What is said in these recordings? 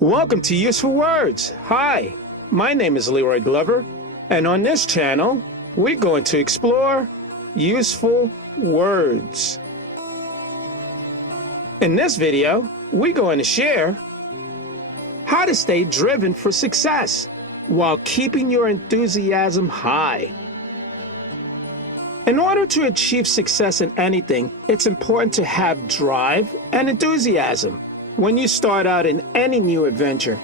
Welcome to Useful Words. Hi, my name is Leroy Glover, and on this channel, we're going to explore useful words. In this video, we're going to share how to stay driven for success while keeping your enthusiasm high. In order to achieve success in anything, it's important to have drive and enthusiasm. When you start out in any new adventure,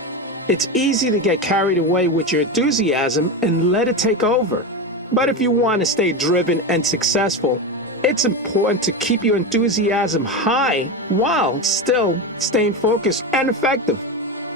it's easy to get carried away with your enthusiasm and let it take over. But if you want to stay driven and successful, it's important to keep your enthusiasm high while still staying focused and effective.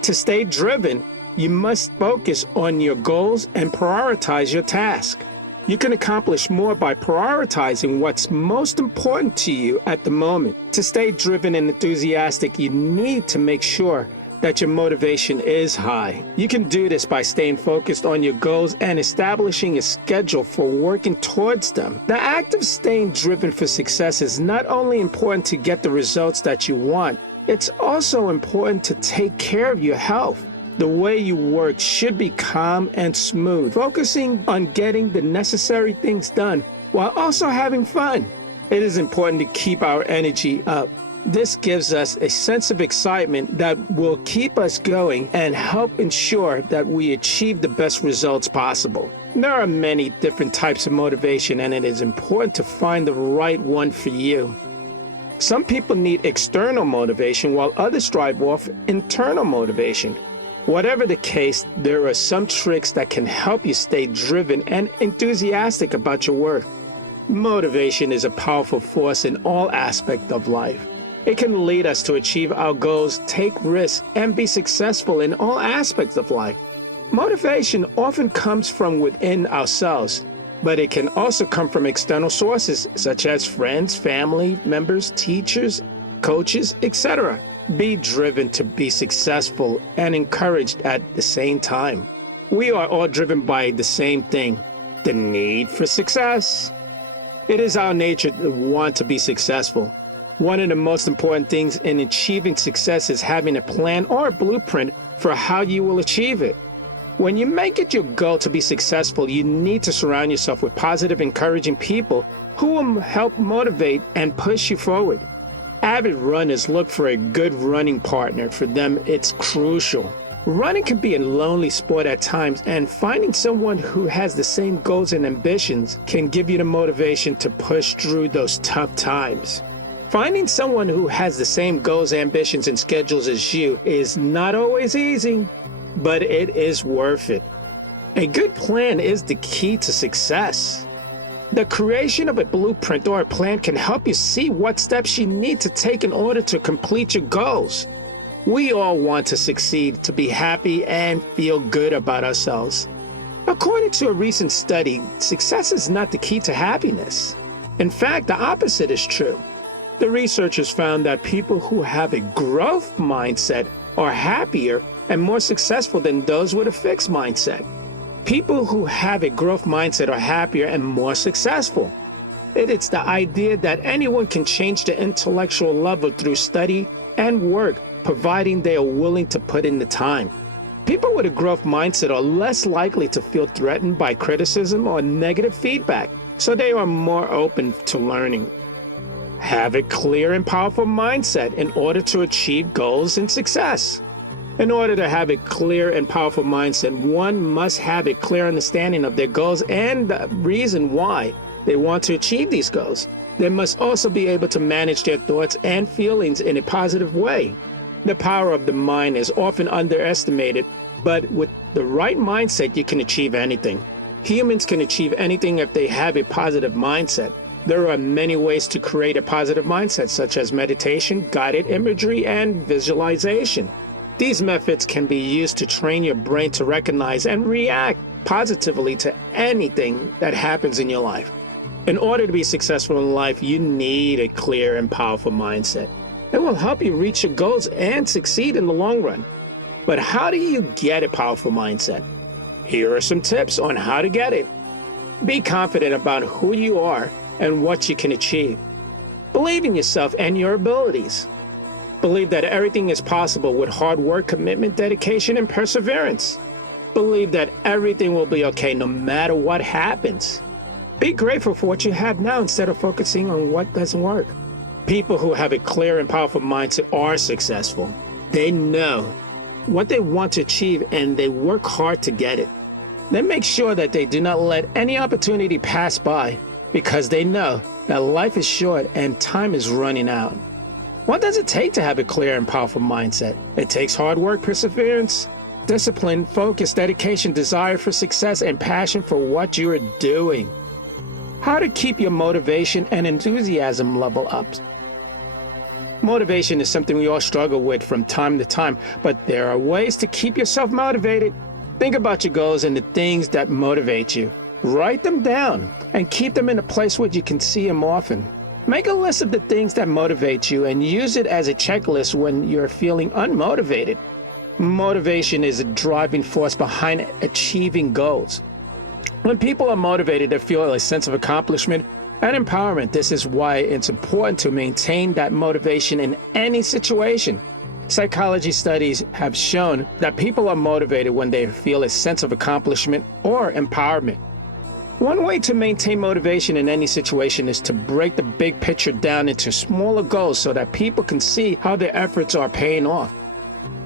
To stay driven, you must focus on your goals and prioritize your task. You can accomplish more by prioritizing what's most important to you at the moment. To stay driven and enthusiastic, you need to make sure that your motivation is high. You can do this by staying focused on your goals and establishing a schedule for working towards them. The act of staying driven for success is not only important to get the results that you want, it's also important to take care of your health. The way you work should be calm and smooth, focusing on getting the necessary things done while also having fun. It is important to keep our energy up. This gives us a sense of excitement that will keep us going and help ensure that we achieve the best results possible. There are many different types of motivation, and it is important to find the right one for you. Some people need external motivation while others strive off internal motivation. Whatever the case, there are some tricks that can help you stay driven and enthusiastic about your work. Motivation is a powerful force in all aspects of life. It can lead us to achieve our goals, take risks, and be successful in all aspects of life. Motivation often comes from within ourselves, but it can also come from external sources such as friends, family members, teachers, coaches, etc. Be driven to be successful and encouraged at the same time. We are all driven by the same thing, the need for success. It is our nature to want to be successful. One of the most important things in achieving success is having a plan or a blueprint for how you will achieve it. When you make it your goal to be successful, you need to surround yourself with positive, encouraging people who will help motivate and push you forward. Avid runners look for a good running partner. For them, it's crucial. Running can be a lonely sport at times, and finding someone who has the same goals and ambitions can give you the motivation to push through those tough times. Finding someone who has the same goals, ambitions, and schedules as you is not always easy, but it is worth it. A good plan is the key to success. The creation of a blueprint or a plan can help you see what steps you need to take in order to complete your goals. We all want to succeed, to be happy, and feel good about ourselves. According to a recent study, success is not the key to happiness. In fact, the opposite is true. The researchers found that people who have a growth mindset are happier and more successful than those with a fixed mindset. People who have a growth mindset are happier and more successful. It's the idea that anyone can change their intellectual level through study and work, providing they are willing to put in the time. People with a growth mindset are less likely to feel threatened by criticism or negative feedback, so they are more open to learning. Have a clear and powerful mindset in order to achieve goals and success. In order to have a clear and powerful mindset, one must have a clear understanding of their goals and the reason why they want to achieve these goals. They must also be able to manage their thoughts and feelings in a positive way. The power of the mind is often underestimated, but with the right mindset, you can achieve anything. Humans can achieve anything if they have a positive mindset. There are many ways to create a positive mindset, such as meditation, guided imagery, and visualization. These methods can be used to train your brain to recognize and react positively to anything that happens in your life. In order to be successful in life, you need a clear and powerful mindset. It will help you reach your goals and succeed in the long run. But how do you get a powerful mindset? Here are some tips on how to get it. Be confident about who you are and what you can achieve. Believe in yourself and your abilities. Believe that everything is possible with hard work, commitment, dedication, and perseverance. Believe that everything will be okay no matter what happens. Be grateful for what you have now instead of focusing on what doesn't work. People who have a clear and powerful mindset are successful. They know what they want to achieve and they work hard to get it. They make sure that they do not let any opportunity pass by because they know that life is short and time is running out. What does it take to have a clear and powerful mindset? It takes hard work, perseverance, discipline, focus, dedication, desire for success, and passion for what you are doing. How to keep your motivation and enthusiasm level up. Motivation is something we all struggle with from time to time, but there are ways to keep yourself motivated. Think about your goals and the things that motivate you. Write them down and keep them in a place where you can see them often. Make a list of the things that motivate you and use it as a checklist when you're feeling unmotivated. Motivation is a driving force behind achieving goals. When people are motivated, they feel a sense of accomplishment and empowerment. This is why it's important to maintain that motivation in any situation. Psychology studies have shown that people are motivated when they feel a sense of accomplishment or empowerment. One way to maintain motivation in any situation is to break the big picture down into smaller goals so that people can see how their efforts are paying off.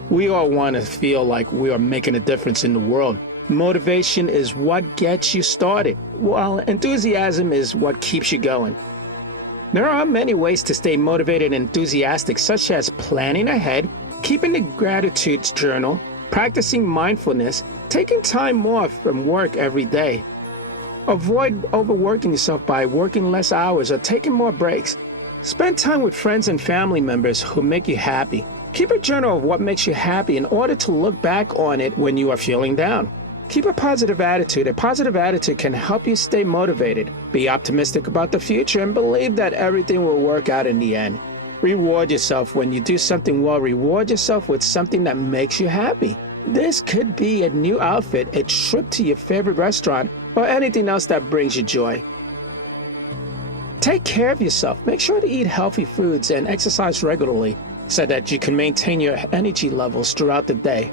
We all want to feel like we are making a difference in the world. Motivation is what gets you started, while enthusiasm is what keeps you going. There are many ways to stay motivated and enthusiastic, such as planning ahead, keeping a gratitude journal, practicing mindfulness, taking time off from work every day. Avoid overworking yourself by working less hours or taking more breaks. Spend time with friends and family members who make you happy. Keep a journal of what makes you happy in order to look back on it when you are feeling down. Keep a positive attitude. A positive attitude can help you stay motivated. Be optimistic about the future and believe that everything will work out in the end. Reward yourself when you do something well. Reward yourself with something that makes you happy. This could be a new outfit, a trip to your favorite restaurant, or anything else that brings you joy. Take care of yourself. Make sure to eat healthy foods and exercise regularly so that you can maintain your energy levels throughout the day.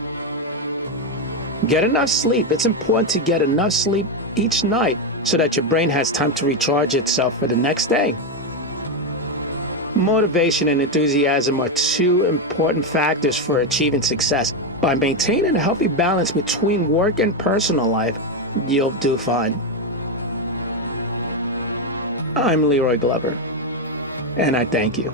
Get enough sleep. It's important to get enough sleep each night so that your brain has time to recharge itself for the next day. Motivation and enthusiasm are two important factors for achieving success. By maintaining a healthy balance between work and personal life, you'll do fine. I'm Leroy Glover, and I thank you.